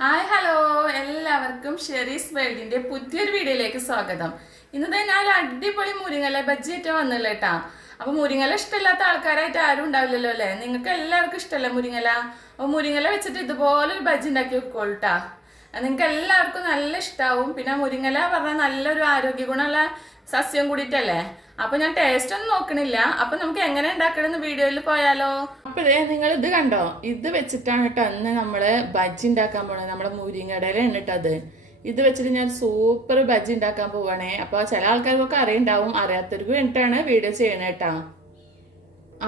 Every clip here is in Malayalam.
ഹായ് ഹലോ എല്ലാവർക്കും ഷെറീസ് വേൾഡിന്റെ പുതിയൊരു വീഡിയോയിലേക്ക് സ്വാഗതം. ഇന്നത്തെ ഞാൻ ഒരു അടിപൊളി മുരിങ്ങല ബജ്ജിയായിട്ട് വന്നില്ല കേട്ടാ. അപ്പൊ മുരിങ്ങല ഇഷ്ടമില്ലാത്ത ആൾക്കാരായിട്ട് ആരും ഉണ്ടാവില്ലല്ലോ അല്ലേ? നിങ്ങൾക്ക് എല്ലാവർക്കും ഇഷ്ടമല്ലേ മുരിങ്ങല? അപ്പൊ മുരിങ്ങല വെച്ചിട്ട് ഇതുപോലെ ഒരു ബജ്ജി ഉണ്ടാക്കി വെക്കോളൂട്ടാ. നിങ്ങൾക്ക് എല്ലാവർക്കും നല്ല ഇഷ്ടാവും. പിന്നെ മുരിങ്ങല പറഞ്ഞാൽ നല്ലൊരു ആരോഗ്യ ഗുണമുള്ള സസ്യം കൂടിയിട്ടല്ലേ. അപ്പൊ ഞാൻ ടേസ്റ്റ് ഒന്നും നോക്കണില്ല. അപ്പൊ നമുക്ക് എങ്ങനെ ഉണ്ടാക്കണമെന്ന് വീഡിയോയിൽ പോയാലോ? അപ്പൊ നിങ്ങൾ ഇത് കണ്ടോ, ഇത് വെച്ചിട്ടാണ് കേട്ടോ അന്ന് നമ്മള് ബജ്ജി ഉണ്ടാക്കാൻ പോണത്. നമ്മുടെ മുരിങ്ങടയിലാണ് കേട്ടോ അത്. ഇത് വെച്ചിട്ട് ഞാൻ സൂപ്പർ ബജ്ജി ഉണ്ടാക്കാൻ പോവാണേ. അപ്പൊ ചില ആൾക്കാർക്കൊക്കെ അറിയുണ്ടാവും, അറിയാത്തവർക്ക് വേണ്ടിയിട്ടാണ് വീഡിയോ ചെയ്യണേ കേട്ടോ.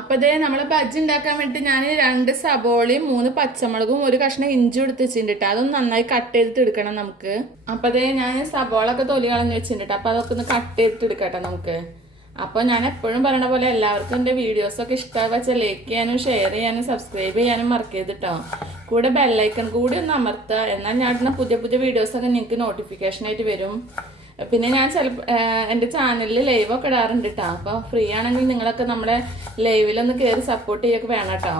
അപ്പൊ നമ്മള് ബജ്ജി ഉണ്ടാക്കാൻ വേണ്ടി ഞാൻ 2 സബോളയും 3 പച്ചമുളകും ഒരു കഷ്ണം ഇഞ്ചി എടുത്ത് വെച്ചിട്ടുണ്ട്. അതൊന്ന് നന്നായി കട്ട് ചെയ്തിട്ട് എടുക്കണം നമുക്ക്. അപ്പൊ ഞാൻ സബോള ഒക്കെ തൊലി കളഞ്ഞ് വെച്ചിട്ടുണ്ട്. അപ്പൊ അതൊക്കെ ഒന്ന് കട്ട് ചെയ്തിട്ട് എടുക്കട്ടെ നമുക്ക്. അപ്പോൾ ഞാൻ എപ്പോഴും പറയണ പോലെ എല്ലാവർക്കും എൻ്റെ വീഡിയോസൊക്കെ ഇഷ്ടമായി വെച്ചാൽ ലൈക്ക് ചെയ്യാനും ഷെയർ ചെയ്യാനും സബ്സ്ക്രൈബ് ചെയ്യാനും മറക്കരുത് കേട്ടോ. കൂടെ ബെല്ലൈക്കൺ കൂടി ഒന്ന് അമർത്തുക. എന്നാൽ ഞാൻ ഇടുന്ന പുതിയ പുതിയ വീഡിയോസൊക്കെ നിങ്ങൾക്ക് നോട്ടിഫിക്കേഷനായിട്ട് വരും. പിന്നെ ഞാൻ ചിലപ്പോൾ എൻ്റെ ചാനലിൽ ലൈവൊക്കെ ഇടാറുണ്ട് കേട്ടോ. അപ്പോൾ ഫ്രീ ആണെങ്കിൽ നിങ്ങളൊക്കെ നമ്മുടെ ലൈവിലൊന്ന് കയറി സപ്പോർട്ട് ചെയ്യൊക്കെ വേണം കേട്ടോ.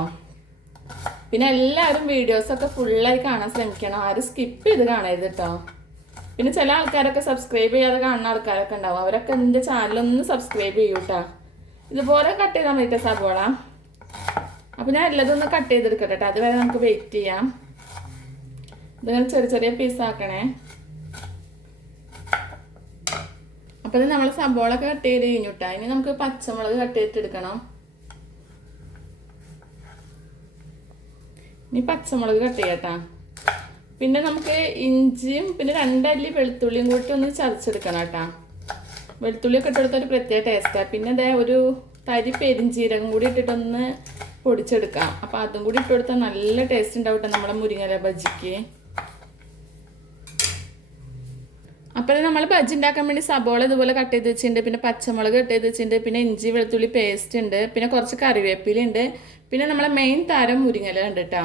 പിന്നെ എല്ലാവരും വീഡിയോസൊക്കെ ഫുള്ളായി കാണാൻ ശ്രമിക്കണം. ആരും സ്കിപ്പ് ചെയ്ത് കാണരുത് കേട്ടോ. പിന്നെ ചില ആൾക്കാരൊക്കെ സബ്സ്ക്രൈബ് ചെയ്യാതെ കാണുന്ന ആൾക്കാരൊക്കെ ഉണ്ടാവും. അവരൊക്കെ എൻ്റെ ചാനലൊന്ന് സബ്സ്ക്രൈബ് ചെയ്യൂട്ടാ. ഇതുപോലെ കട്ട് ചെയ്താൽ മതി സബോള. അപ്പോൾ ഞാൻ എല്ലാതൊന്ന് കട്ട് ചെയ്തെടുക്കട്ടെ കേട്ടോ. അതുവരെ നമുക്ക് വെയിറ്റ് ചെയ്യാം. ഇതിങ്ങനെ ചെറിയ ചെറിയ പീസാക്കണേ. അപ്പോൾ നമ്മൾ സബോളൊക്കെ കട്ട് ചെയ്ത് കഴിഞ്ഞുട്ടാ. ഇനി നമുക്ക് പച്ചമുളക് കട്ട് ചെയ്തിട്ടെടുക്കണം. ഇനി പച്ചമുളക് കട്ട് ചെയ്യട്ടാ. പിന്നെ നമുക്ക് ഇഞ്ചിയും പിന്നെ 2 അല്ലി വെളുത്തുള്ളിയും കൂട്ടി ഒന്ന് ചതച്ചെടുക്കണം കേട്ടോ. വെളുത്തുള്ളിയൊക്കെ ഇട്ടെടുത്തൊരു പ്രത്യേക ടേസ്റ്റാണ്. പിന്നെ ഒരു തരി പെരിഞ്ചീരകം കൂടി ഇട്ടിട്ടൊന്ന് പൊടിച്ചെടുക്കാം. അപ്പോൾ അതും കൂടി ഇട്ടെടുത്താൽ നല്ല ടേസ്റ്റ് ഉണ്ടാവും കേട്ടോ നമ്മുടെ മുരിങ്ങല ബജ്ജിക്ക്. അപ്പോൾ നമ്മൾ ബജ്ജി ഉണ്ടാക്കാൻ വേണ്ടി സബോള ഇതുപോലെ കട്ട് ചെയ്ത് വെച്ചിട്ടുണ്ട്. പിന്നെ പച്ചമുളക് കട്ട് ചെയ്ത് വെച്ചിട്ടുണ്ട്. പിന്നെ ഇഞ്ചി വെളുത്തുള്ളി പേസ്റ്റ് ഉണ്ട്. പിന്നെ കുറച്ച് കറിവേപ്പിലുണ്ട്. പിന്നെ നമ്മളെ മെയിൻ താരം മുരിങ്ങല ഉണ്ട് കേട്ടോ.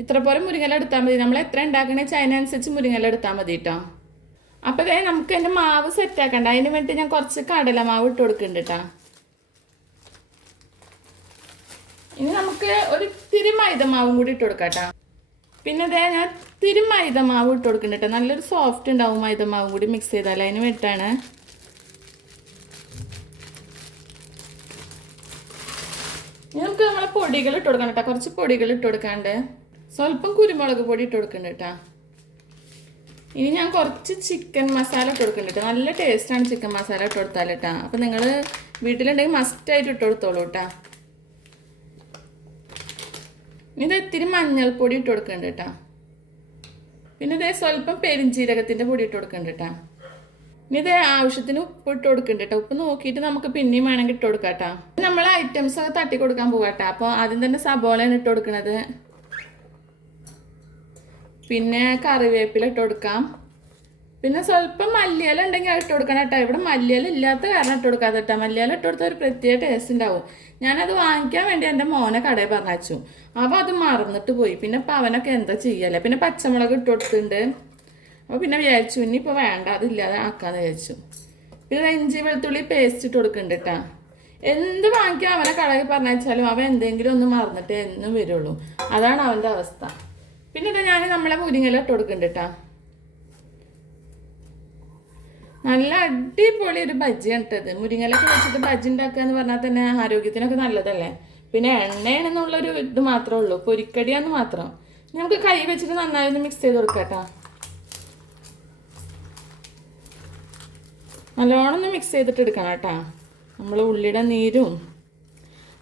ഇത്ര പോലെ മുരിങ്ങല എടുത്താൽ മതി. നമ്മൾ എത്ര ഉണ്ടാക്കണേ വെച്ചാൽ അതിനനുസരിച്ച് മുരിങ്ങല എടുത്താൽ മതി കേട്ടോ. അപ്പോൾ നമുക്ക് എൻ്റെ മാവ് സെറ്റ് ആക്കണ്ട. അതിന് വേണ്ടി ഞാൻ കുറച്ച് കടലമാവ് ഇട്ട് കൊടുക്കുന്നുണ്ട് കേട്ടോ. ഇനി നമുക്ക് ഒരു തിരി മൈദമാവും കൂടി ഇട്ട് കൊടുക്കാം കേട്ടോ. പിന്നെ ഞാൻ തിരി മൈദമാവ് ഇട്ട് കൊടുക്കുന്നുണ്ട് കേട്ടോ. നല്ലൊരു സോഫ്റ്റ് ഉണ്ടാവും മൈദമാവും കൂടി മിക്സ് ചെയ്താൽ. അതിന് വേണ്ടിയിട്ടാണ്. ഇനി നമുക്ക് നമ്മളെ പൊടികൾ ഇട്ട് കൊടുക്കണം കേട്ടോ. കുറച്ച് പൊടികൾ ഇട്ട് കൊടുക്കാണ്ട് സ്വല്പം കുരുമുളക് പൊടി ഇട്ട് കൊടുക്കുന്നുണ്ട് കേട്ടോ. ഇനി ഞാൻ കുറച്ച് ചിക്കൻ മസാല ഇട്ട് കൊടുക്കുന്നുണ്ട് കേട്ടോ. നല്ല ടേസ്റ്റാണ് ചിക്കൻ മസാല ഇട്ട് കൊടുത്താൽ കേട്ടോ. അപ്പോൾ നിങ്ങൾ വീട്ടിലുണ്ടെങ്കിൽ മസ്റ്റായിട്ട് ഇട്ട് കൊടുത്തോളൂ കേട്ടോ. ഇനി ഇത്തിരി മഞ്ഞൾപ്പൊടി ഇട്ട് കൊടുക്കുന്നുണ്ട് കേട്ടോ. പിന്നെ സ്വല്പം പെരിഞ്ചീരകത്തിൻ്റെ പൊടി ഇട്ട് കൊടുക്കുന്നുണ്ട് കേട്ടോ. ഇനി ആവശ്യത്തിന് ഉപ്പ് ഇട്ട് കൊടുക്കുന്നുണ്ട് കേട്ടോ. ഉപ്പ് നോക്കിയിട്ട് നമുക്ക് പിന്നെയും വേണമെങ്കിൽ ഇട്ട് കൊടുക്കാം കേട്ടോ. നമ്മൾ ഐറ്റംസ് ഒക്കെ തട്ടി കൊടുക്കാൻ പോകാം കേട്ടോ. അപ്പോൾ ആദ്യം തന്നെ സബോളയാണ് ഇട്ട് കൊടുക്കുന്നത്. പിന്നെ കറിവേപ്പില ഇട്ട് കൊടുക്കാം. പിന്നെ സ്വല്പം മല്ലിയില ഉണ്ടെങ്കിൽ അത് ഇട്ട് കൊടുക്കണം കേട്ടോ. ഇവിടെ മല്ലിയില ഇല്ലാത്ത കാരണം ഇട്ട് കൊടുക്കാതെ കേട്ടോ. മല്ലിയില ഇട്ട് കൊടുത്താൽ ഒരു പ്രത്യേക ടേസ്റ്റ് ഉണ്ടാവും. ഞാനത് വാങ്ങിക്കാൻ വേണ്ടി എൻ്റെ മോനെ കടയിൽ പറഞ്ഞു. അപ്പോൾ അത് മറന്നിട്ട് പോയി. പിന്നെ ഇപ്പോൾ അവനൊക്കെ എന്താ ചെയ്യല്ലേ. പിന്നെ പച്ചമുളക് ഇട്ട് കൊടുത്തിട്ടുണ്ട്. അപ്പോൾ പിന്നെ വിചാരിച്ചു ഇനിയിപ്പോൾ വേണ്ട, അതില്ലാതെ ആക്കാമെന്ന് വിചാരിച്ചു. പിന്നെ ഇഞ്ചി വെളുത്തുള്ളി പേസ്റ്റ് ഇട്ട് കൊടുക്കുന്നുണ്ട് കേട്ടോ. എന്ത് വാങ്ങിക്കാൻ അവനെ കടയിൽ പറഞ്ഞാലും അവൻ എന്തെങ്കിലും ഒന്ന് മറന്നിട്ട് എന്നും വരുള്ളൂ. അതാണ് അവൻ്റെ അവസ്ഥ. പിന്നെ ഞാൻ നമ്മളെ മുരിങ്ങല ഇട്ട് കൊടുക്കുന്നുണ്ട് കേട്ടോ. നല്ല അടിപൊളി ഒരു ബജ്ജിയാണ് ഇട്ടത്. മുരിങ്ങലൊക്കെ വെച്ചിട്ട് ബജ്ജി ഉണ്ടാക്കുക എന്ന് പറഞ്ഞാൽ തന്നെ ആരോഗ്യത്തിനൊക്കെ നല്ലതല്ലേ. പിന്നെ എണ്ണയാണെന്നുള്ളൊരു ഇത് മാത്രമേ ഉള്ളൂ, പൊരിക്കടിയാന്ന് മാത്രം. നമുക്ക് കൈ വെച്ചിട്ട് നന്നായി ഒന്ന് മിക്സ് ചെയ്ത് കൊടുക്കാം കേട്ടോ. നല്ലോണം ഒന്ന് മിക്സ് ചെയ്തിട്ട് എടുക്കണം കേട്ടോ. നമ്മൾ ഉള്ളിയുടെ നീരും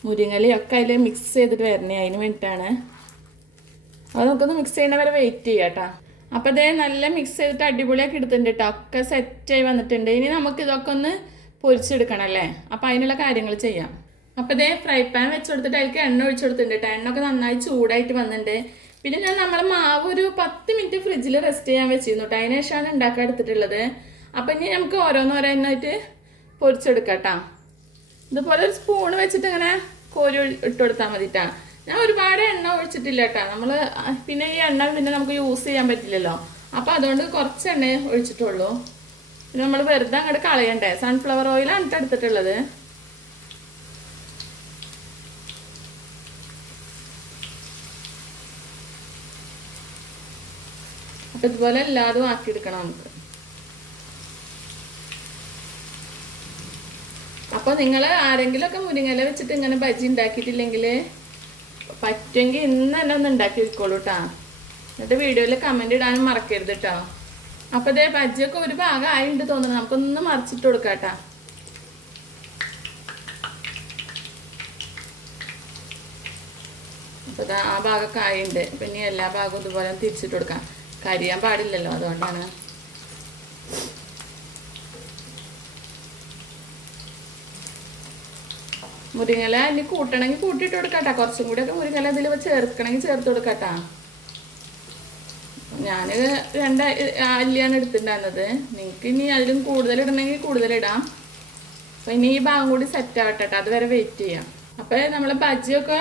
മുരിങ്ങലയും ഒക്കെ അതിൽ മിക്സ് ചെയ്തിട്ട് വരണേ, അതിന് വേണ്ടിയിട്ടാണ്. അത് നമുക്കൊന്ന് മിക്സ് ചെയ്യുന്ന വരെ വെയിറ്റ് ചെയ്യാം കേട്ടോ. അപ്പോൾ നല്ല മിക്സ് ചെയ്തിട്ട് അടിപൊളിയാക്കി എടുത്തിട്ടുണ്ട് കേട്ടോ. ഒക്കെ സെറ്റായി വന്നിട്ടുണ്ട്. ഇനി നമുക്ക് ഇതൊക്കെ ഒന്ന് പൊരിച്ചെടുക്കണം അല്ലേ. അപ്പോൾ അതിനുള്ള കാര്യങ്ങൾ ചെയ്യാം. അപ്പോൾ ഫ്രൈ പാൻ വെച്ച് കൊടുത്തിട്ട് അതിലേക്ക് എണ്ണ ഒഴിച്ചു കൊടുത്തിട്ടുണ്ട് കേട്ടോ. എണ്ണ ഒക്കെ നന്നായി ചൂടായിട്ട് വന്നിട്ടുണ്ട്. പിന്നെ ഞാൻ നമ്മളെ മാവ് ഒരു 10 മിനിറ്റ് ഫ്രിഡ്ജിൽ റെസ്റ്റ് ചെയ്യാൻ വെച്ചിരുന്നു കേട്ടോ. അതിന് ശേഷമാണ് ഉണ്ടാക്കാൻ എടുത്തിട്ടുള്ളത്. അപ്പോൾ ഇനി നമുക്ക് ഓരോന്നോരോന്നായിട്ട് പൊരിച്ചെടുക്കാം കേട്ടോ. ഇതുപോലെ ഒരു സ്പൂണ് വെച്ചിട്ട് ഇങ്ങനെ കോരി ഇട്ട് കൊടുത്താൽ മതി കേട്ടോ. ഞാൻ ഒരുപാട് എണ്ണ ഒഴിച്ചിട്ടില്ല കേട്ടോ. നമ്മൾ പിന്നെ ഈ എണ്ണ പിന്നെ നമുക്ക് യൂസ് ചെയ്യാൻ പറ്റില്ലല്ലോ. അപ്പോൾ അതുകൊണ്ട് കുറച്ച് എണ്ണ ഒഴിച്ചിട്ടുള്ളൂ. പിന്നെ നമ്മൾ വെറുതെ അങ്ങോട്ട് കളയണ്ടേ. സൺഫ്ലവർ ഓയിലാണ് എടുത്തിട്ടുള്ളത്. അപ്പം ഇതുപോലെ എല്ലാതും ആക്കിയെടുക്കണം നമുക്ക്. അപ്പോൾ നിങ്ങൾ ആരെങ്കിലുമൊക്കെ മുരിങ്ങയില വെച്ചിട്ട് ഇങ്ങനെ ബജ്ജി ഉണ്ടാക്കിയിട്ടില്ലെങ്കിൽ പറ്റുമെങ്കിൽ ഇന്ന് തന്നെ ഒന്ന് ഉണ്ടാക്കി വെക്കോളൂ കേട്ടോ. എന്നിട്ട് വീഡിയോയിൽ കമൻറ്റ് ഇടാനും മറക്കരുത് കേട്ടോ. അപ്പോൾ ഇതേ ബജ്ജിയൊക്കെ ഒരു ഭാഗം ആയിട്ടുണ്ട് തോന്നുന്നു. നമുക്കൊന്ന് മറിച്ചിട്ട് കൊടുക്കാം കേട്ടോ. അപ്പോൾ ആ ഭാഗമൊക്കെ ആയിട്ടുണ്ട്. പിന്നെ എല്ലാ ഭാഗവും ഇതുപോലെ തിരിച്ചിട്ട് കൊടുക്കാം. കരിയാൻ പാടില്ലല്ലോ, അതുകൊണ്ടാണ്. മുരിങ്ങയില ഇനി കൂട്ടണമെങ്കിൽ കൂട്ടിയിട്ട് കൊടുക്കാട്ടാ. കുറച്ചും കൂടിയൊക്കെ മുരിങ്ങയില ഇതിൽ ചേർക്കണമെങ്കിൽ ചേർത്ത് കൊടുക്കാട്ടാ. ഞാൻ 2 അല്ലിയാണ് എടുത്തിട്ടുണ്ടായിരുന്നത്. നിങ്ങൾക്ക് ഇനി അതിലും കൂടുതൽ ഇടണമെങ്കിൽ കൂടുതലിടാം. അപ്പം ഇനി ഈ ഭാഗം കൂടി സെറ്റ് ആവട്ടെ, അതുവരെ വെയിറ്റ് ചെയ്യാം. അപ്പം നമ്മൾ ബജ്ജിയൊക്കെ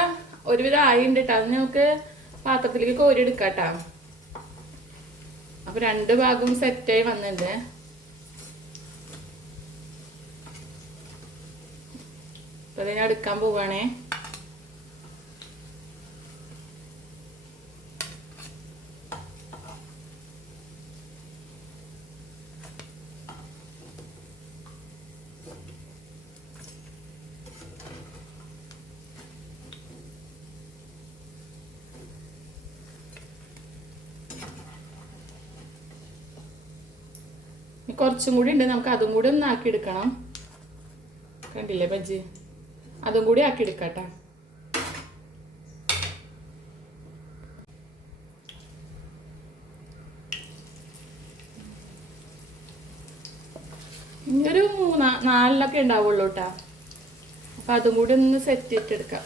ഒരുവിധം ആയിണ്ട് കേട്ടോ. അത് നമുക്ക് പാത്രത്തിലേക്ക് കോരി എടുക്കാട്ടാ. അപ്പം 2 ഭാഗവും സെറ്റായി വന്നിട്ടുണ്ട്. അപ്പം അതിനെ എടുക്കാൻ പോവുകയാണേ. കുറച്ചും കൂടി ഉണ്ട്, നമുക്ക് അതും കൂടി ഒന്ന് ആക്കിയെടുക്കണം. കണ്ടില്ലേ ബജ്ജി? അതും കൂടി ആക്കിയെടുക്കാട്ടോ. ഇനിയൊരു 4 ഉണ്ടാവുള്ളൂ കേട്ടോ. അപ്പം അതും കൂടി ഒന്ന് സെറ്റ് ചെയ്തിട്ടെടുക്കാം.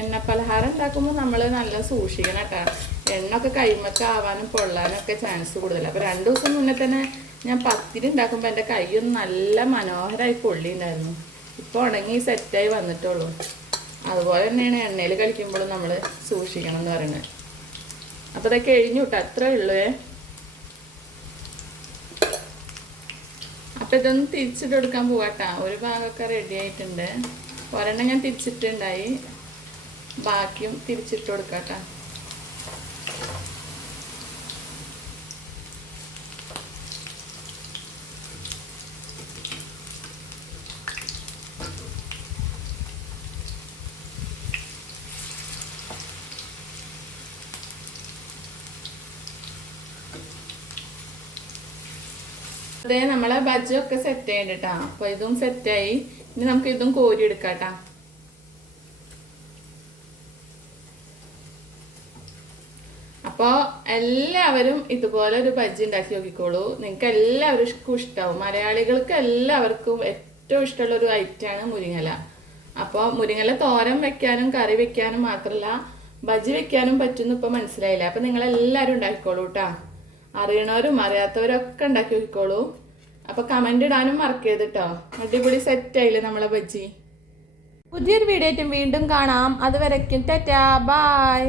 എണ്ണ പലഹാരം ഉണ്ടാക്കുമ്പോൾ നമ്മൾ നല്ല സൂക്ഷിക്കണം കേട്ടോ. എണ്ണയൊക്കെ കൈമൊക്കെ ആവാനും പൊള്ളാനൊക്കെ ചാൻസ് കൂടുതലാണ്. അപ്പോൾ 2 ദിവസം മുന്നേ തന്നെ ഞാൻ പത്തിരി ഉണ്ടാക്കുമ്പോൾ എൻ്റെ കൈയൊന്നും നല്ല മനോഹരമായി പൊള്ളിയിട്ടുണ്ടായിരുന്നു. ഇപ്പോൾ ഉണങ്ങി സെറ്റായി വന്നിട്ടുള്ളൂ. അതുപോലെ തന്നെയാണ് എണ്ണയിൽ കളിക്കുമ്പോഴും നമ്മൾ സൂക്ഷിക്കണം എന്ന് പറയുന്നത്. അപ്പോൾ ഇതൊക്കെ കഴിഞ്ഞു കേട്ടോ, അത്രേ ഉള്ളൂ. അപ്പോൾ ഇതൊന്ന് തിരിച്ചിട്ട് കൊടുക്കാൻ പോവാട്ടാ. ഒരു ഭാഗമൊക്കെ റെഡി ആയിട്ടുണ്ട്. ഒരെണ്ണം ഞാൻ തിരിച്ചിട്ടുണ്ടായി, ബാക്കിയും തിരിച്ചിട്ട് കൊടുക്കാട്ടാ. അതേ നമ്മളെ ബജ്ജൊക്കെ സെറ്റ് ചെയ്യണ്ടാ. അപ്പൊ ഇതും സെറ്റായി. ഇനി നമുക്ക് ഇതും കോരി എടുക്കാട്ടാ. അപ്പോൾ എല്ലാവരും ഇതുപോലെ ഒരു ബജ്ജി ഉണ്ടാക്കി നോക്കിക്കോളൂ. നിങ്ങൾക്ക് എല്ലാവർക്കും ഇഷ്ടമാവും. മലയാളികൾക്ക് എല്ലാവർക്കും ഏറ്റവും ഇഷ്ടമുള്ള ഒരു ഐറ്റമാണ് മുരിങ്ങല. അപ്പോൾ മുരിങ്ങല തോരൻ വെക്കാനും കറി വെക്കാനും മാത്രമല്ല ബജ്ജി വെക്കാനും പറ്റുമെന്ന് ഇപ്പോൾ മനസ്സിലായില്ല. അപ്പോൾ നിങ്ങളെല്ലാവരും ഉണ്ടാക്കിക്കോളൂ കേട്ടോ. അറിയണവരും അറിയാത്തവരും ഒക്കെ ഉണ്ടാക്കി നോക്കിക്കോളൂ. അപ്പോൾ കമൻ്റ് ഇടാനും മറക്കരുത് കേട്ടോ. അടിപൊളി സെറ്റായില്ലേ നമ്മളെ ബജ്ജി. പുതിയൊരു വീഡിയോ ആയിട്ടും വീണ്ടും കാണാം. അതുവരയ്ക്കും ടാറ്റാ, ബൈ.